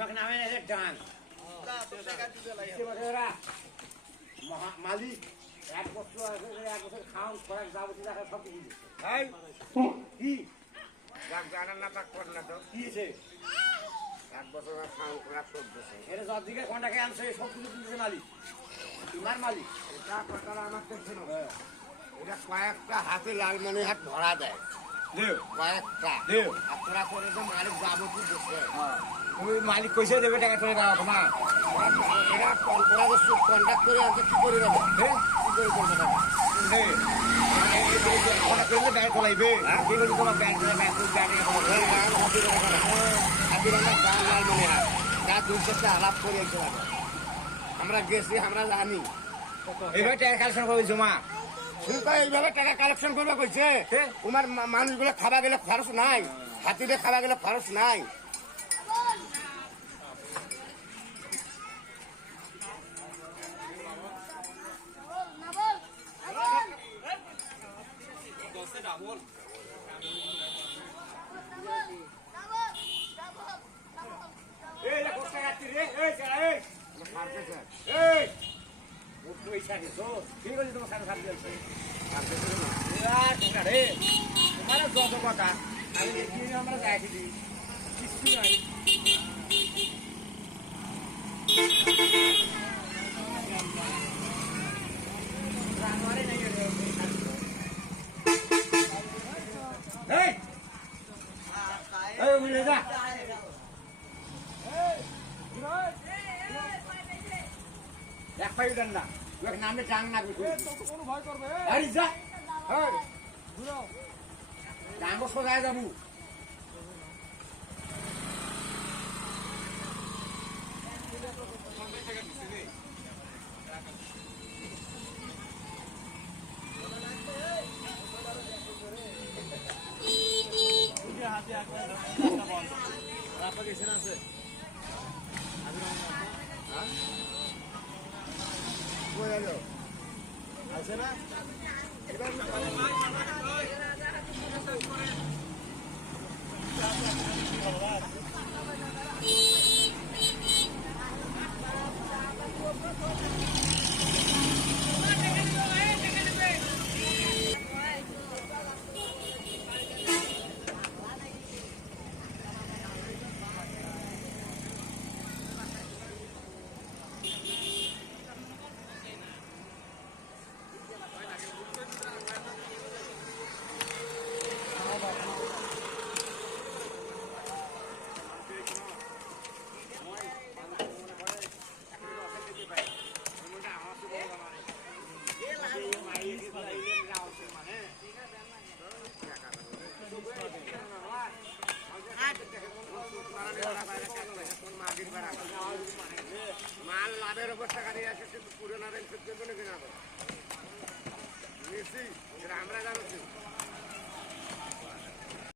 এবার নামে ডান। মালিক এক বছর এক বছর খাওয়ান খোরাক যাবতীয় দেখা সব কিছু কি? যাক জানার না পাক কর না তো। কি হয়েছে? এক বছর আর খোরাক সব দিছে এটা দিকে আনছে সব কিছু দিচ্ছে মালিক। তোমার মালিক। এটা আমার দেখছে না। হ্যাঁ। এটা কয়েকটা হাতে লালমনি হাত ধরা দেয়। দেও কয়েকটা। দেও আপনারা করে যে মালিক যাবতীয় দিচ্ছে তুমি মালিক কইছে দেবে টাকা তুমি দাও তোমার এরা কন্ট্রাক্ট কন্ট্রাক্ট করে আনতে কি করে দেবে? হ্যাঁ কি করে করবে টাকা ব্যাংক চলাইবে কি করে তোমার ব্যাংক ব্যাংক ব্যাংক এই গান হাতির টাকা হাতির আমার গেছি আমরা জানি। এইভাবে টাকা কালেকশন করবে জমা। এইভাবে টাকা কালেকশন করবে কইছে। তোমার মানুষগুলো খাবার গেলে খরচ নাই। হাতিতে খাবার গেলে খরচ নাই। পয়সা দিছো ঠিক আছে তোমার সাথে সাথে টাকা রে তোমার যত কথা আমি এক নামে টাং না কিছু আরে যা। হ্যাঁ ডাঙ্গো সোজায় যাব। ¿Hacela? মাল লাভের টাকা দিয়ে আসে কিন্তু পুরো না দেন সত্যি কিনা আমরা জানো